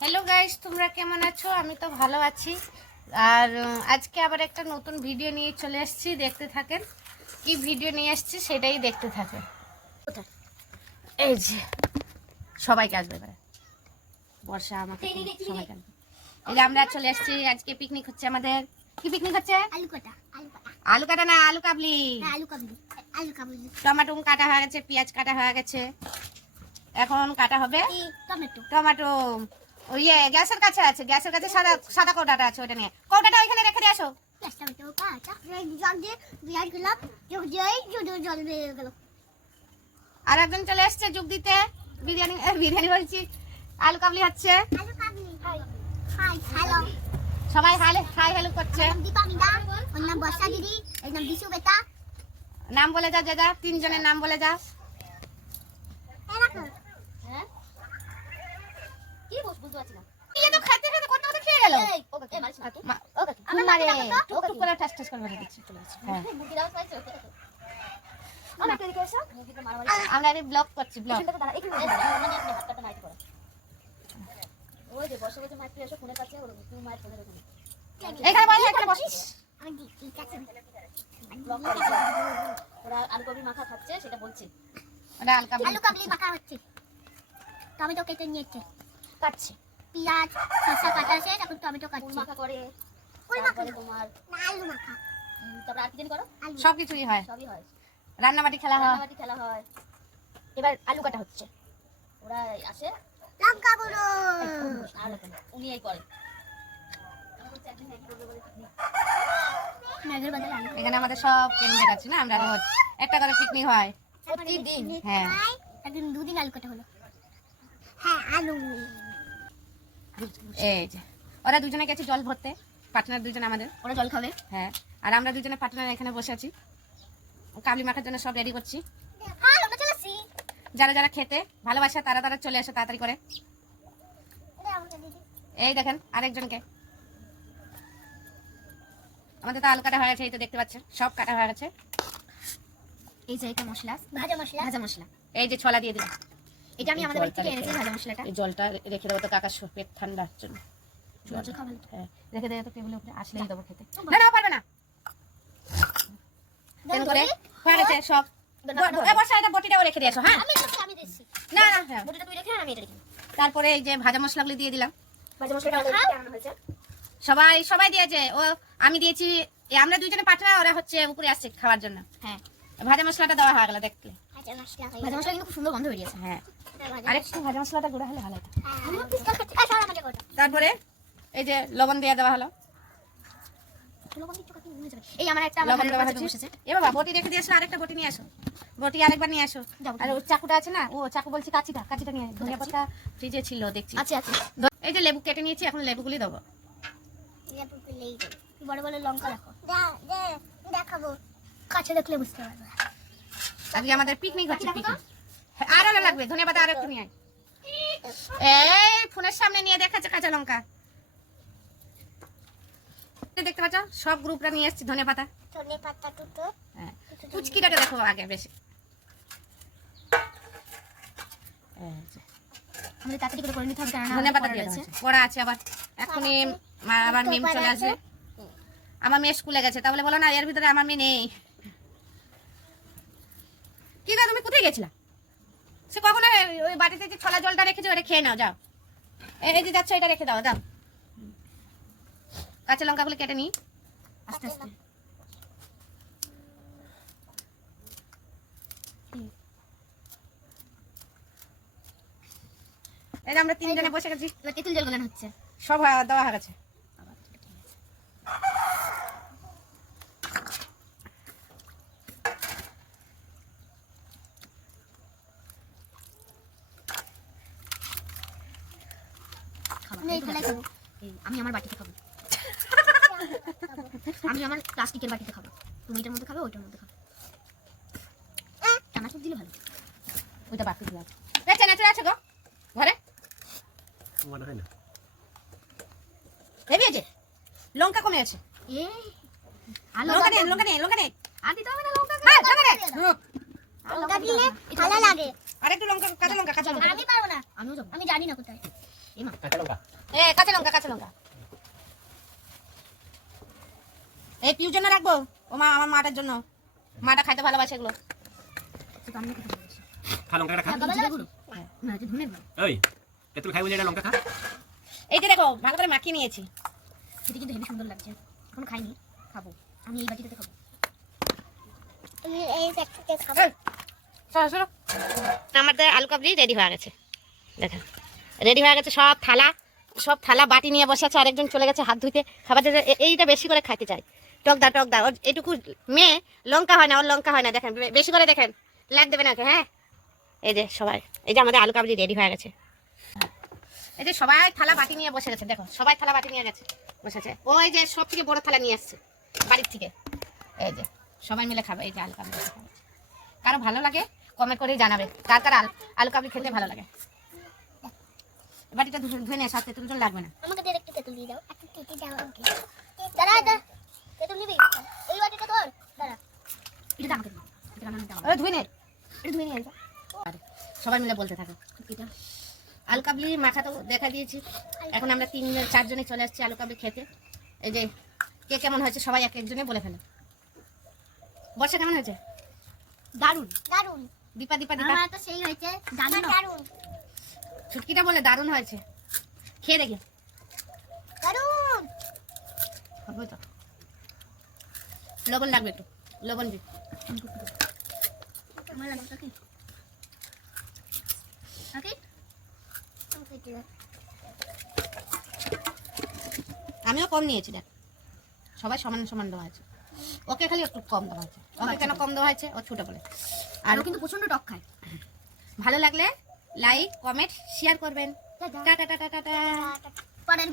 Hello guys, তোমরা কেমন আছো? আমি তো ভালো আছি। আর আজকে আবার একটা নতুন ভিডিও নিয়ে চলে এসেছি, দেখতে থাকেন। কি ভিডিও নিয়ে আসছি সেটাই দেখতে থাকেন। এই যে সবাইকে আসবে এবার বর্ষা, আমাকে সবাইকে আসবে। এই যে আমরা চলে এসেছি, আজকে পিকনিক হচ্ছে আমাদের। কি পিকনিক হচ্ছে? আলু কাটা না, আলু কাবলি। টমেটো কাটা হয়ে গেছে, পেঁয়াজ কাটা হয়ে গেছে, এখন কাটা হবে টমেটো। ওই গ্যাসের কাছে আছে, গ্যাসের কাছে সাদা সাদা কৌটাটা আছে, ওটা নিয়ে কৌটাটা ওইখানে রেখে দিয়ে আসো। আর একজন চলে এসছে যোগ দিতে, বিরিয়ানি বিরিয়ানি বলছি, আলু কাবলি হচ্ছে। সবাই হাই হ্যালো করছে। নাম বলে যা, যে যা তিনজনের নাম বলে যা। আমরা ব্লগ করছি, ব্লগ। ওরা আলু কাবলি মাখা খাচ্ছে, সেটা বলছি। আলু কাবলি মাখা হচ্ছে, টমেটো কেটে নিয়েছে, কাটছে, পেঁয়াজ শসা কাটা আছে, এখন টমেটো কাটছে। মাখা করে তারপরে তোমার আলু মাখা, তারপর আর কি জানি করো, সবকিছুই হয়, সবই হয়। রান্নাবাটি খেলা হয়, রান্নাবাটি খেলা হয়। এবার আলু কাটা হচ্ছে, ওরা আসে লঙ্কা গুঁড়ো, আর উনি এই করে। এখানে আমাদের সব কেন্দ্রে আছে না, আমরা রোজ একটা করে পিকনিক হয় প্রতিদিন। হ্যাঁ, একদিন দুদিন আলু কাটা হলো। হ্যাঁ, আলু। এই যে ওরা দুজনে গেছে জল ভরতে, পার্টনার দুজন আমাদের, ওরা জল খাবে। হ্যাঁ, আর আমরা দুজনে পার্টনার এখানে বসে আছি, কাবলি মাখার জন্য সব রেডি করছি। যারা যারা খেতে ভালোবাসে তারা তারা চলে আসে তাড়াতাড়ি করে। এই দেখেন আরেকজনকে, আমাদের তো আলু কাটা হয়ে গেছে, এই তো দেখতে পাচ্ছেন সব কাটা হয়ে গেছে। এই যে এটা মশলা, ভাজা মশলা, ভাজা মশলা। এই যে ছোলা দিয়ে দিলাম, এটা আমি আমাদের বাড়ি থেকে এনেছি ভাজা মশলাটা। এই জলটা রেখে দেবো তো কাকার পেট ঠান্ডার জন্য। জল খাওয়া হ্যাঁ, রেখে দেবো তো, টেবিলের উপরে আসলেই দেবো খেতে। না না পারবে না, কেন করে হয়ে গেছে সব। বর্ষা এটা বটিটাও রেখে দিয়েছো। হ্যাঁ, আমি দিচ্ছি। না না, হ্যাঁ। বটিটা তুই রেখে আমি এটা রেখে। তারপরে এই যে ভাজা মশলাগুলো দিয়ে দিলাম। ভাজা মশলাটা আলাদা হয়েছে। সবাই সবাই দিয়েছে, ও আমি দিয়েছি, আমরা দুইজনে পাঠা, ওরা হচ্ছে উপরে আসছে খাওয়ার জন্য। হ্যাঁ, ভাজা মশলাটা দেওয়া হয়ে গেল দেখতে। ভাজা মশলা কিন্তু খুব সুন্দর গন্ধ বেরিয়েছে। হ্যাঁ, আরেকটু ভাজা মশলাটা গুঁড়া হলে ভালো হতো। হ্যাঁ, তারপরে এই যে লবণ দিয়ে দেওয়া হলো, এই আমার একটা লবণ দেওয়া বসেছে। হচ্ছে। এ বাবা, বটি রেখে দিয়ে আসো, আরেকটা বটি নিয়ে আসো, বটি আরেকবার নিয়ে আসো। আর ওর চাকুটা আছে না, ও চাকু বলছি, কাঁচিটা নিয়ে, ধনিয়া পাতা ফ্রিজে ছিল দেখছি। আচ্ছা আচ্ছা, এই যে লেবু কেটে নিয়েছি, এখন লেবুগুলি দেবো। বড় বড় লঙ্কা রাখো, দেখাবো, কাছে দেখলে বুঝতে পারবে। আজকে আমাদের পিকনিক হচ্ছে, পিকনিক। আর আলো লাগবে, ধনিয়া পাতা আর একটু নিয়ে আয়। এই ফোনের সামনে নিয়ে দেখাচ্ছে কাঁচা লঙ্কা, দেখতে পাচ্ছ সব গ্রুপরা নিয়ে এসেছি ধনিয়া পাতা। হ্যাঁ, কুচকিটাকে দেখো আগে বেশি। আমাদের তাড়াতাড়ি করে নিতে হবে, কারণ ধনিয়া পাতা দিয়ে দিয়েছে, পড়া আছে আবার। এখনই আবার মেম চলে আসবে। আমার মেয়ে স্কুলে গেছে, তাহলে বলো না এর ভিতরে আমার মেয়ে নেই। কি গো, তুমি কোথায় গেছিলা? সে কখন ওই বাটিতে যে ছোলা জলটা রেখেছো ওটা খেয়ে নাও, যাও। এই যে যাচ্ছ, এটা রেখে দাও, দাও। কাঁচা লঙ্কাগুলো কেটে নিই আস্তে আস্তে। এই যে আমরা তিনজনে বসে গেছি, এবার তেঁতুল জল গলানো হচ্ছে। সব দেওয়া হয়ে গেছে। আমি আমার বাটিতে খাবো, আমি আমার প্লাস্টিকের বাটিতে খাবো। তুমি এটার মধ্যে খাবে, ওইটার মধ্যে খাবে। চানাচুর দিলে ভালো, ওইটা বাকি দিয়ে আছে। চানাচুর আছে গো ঘরে, মনে হয় না। হেভি আছে, লঙ্কা কমে আছে। এই লঙ্কা নেই, লঙ্কা নেই, লঙ্কা নেই। আর দিতে হবে না লঙ্কা। হ্যাঁ, লঙ্কা নেই। লঙ্কা দিলে ভালো লাগে। আর একটু লঙ্কা, কাঁচা লঙ্কা, কাঁচা লঙ্কা। আমি পারবো না, আমিও যাবো। আমি জানি না কোথায়। কাঁচা লঙ্কা। কাঁচা লঙ্কা, কাঁচা লঙ্কা। এই পিউর জন্য রাখবো। ও মা, আমার মাটার জন্য। মাটা খাইতে ভালোবাসে এগুলো। তো আমি কোথায় যাবো? খা লঙ্কাটা খা। জিরে গুঁড়ো? না, এটা ধনের গুঁড়ো। ওই তেঁতুল খাই বলে এটা লঙ্কা খা। এইটা দেখো, ভালো করে মাখিয়ে নিয়েছি। সেটা কিন্তু হেবি সুন্দর লাগছে। এখনো খাইনি, খাবো। আমি এই বাটিটাতে খাবো। তুমি এই প্যাকেটে খাবো। চলো চলো। আমাদের আলু কাবলি রেডি হয়ে গেছে। দেখেন, রেডি হয়ে গেছে। সব থালা বাটি নিয়ে বসে আছে। আরেকজন চলে গেছে হাত ধুইতে। খাবার এইটা বেশি করে খাইতে চাই। টক দা ওর এইটুকু মেয়ে লঙ্কা হয় না, ওর লঙ্কা হয় না। দেখেন বেশি করে দেখেন, লাগ দেবে না। হ্যাঁ, এই যে সবাই, এই যে আমাদের আলু কাবলি রেডি হয়ে গেছে। এই যে সবাই থালা বাটি নিয়ে বসে গেছে। দেখো, সবাই থালা বাটি নিয়ে গেছে, বসেছে। ওই যে সব থেকে বড় থালা নিয়ে আসছে বাড়ির থেকে। এই যে সবাই মিলে খাবে। এই যে আলু কাবলি খাবে। কারো ভালো লাগে কমেন্ট করে জানাবে, কার কার আলু কাবলি খেতে ভালো লাগে। বাটিটা ধুয়ে নিয়ে সাথে তেঁতুল লাগবে না। আমাকে দিয়ে একটু তেঁতুল দিয়ে দাও। একটু তেঁতুল দাও আমাকে। দাঁড়া, তেঁতুল নিবি? ওই বাটিটা তোর। দাঁড়া। এটা আমাকে দাও। এটা আমার দাও। ধুয়ে নে, এটা ধুয়ে নিয়ে আসো। সবাই মিলে বলতে থাকো। এটা আলু কাবলি মাখা তো দেখা দিয়েছি। এখন আমরা 3-4 চলে আসছি আলু কাবলি খেতে। এই যে কে কেমন হয়েছে সবাই এক একজনে বলে ফেলো। বর্ষা কেমন হয়েছে? দারুণ। দারুন। দীপা আমার তো সেই হয়েছে, দারুণ। দারুন। ছুটকিটা বলে দারুণ হয়েছে। খেয়ে দেখি। দারুন। হবে তো। লবণ লাগবে একটু, লবণ দিই। আমার লাগবে কি? ওকে? আমিও কম নিয়েছি। দেখ, সবাই সমান সমান দেওয়া হয়েছে। ওকে খালি একটু কম দেওয়া হয়েছে। ওকে কেন কম দেওয়া হয়েছে? ও ছোট বলে। আর ও কিন্তু প্রচন্ড টক খায়। ভালো লাগলে লাইক, কমেন্ট, শেয়ার করবেন। টাটা। Tata tata tata. পরের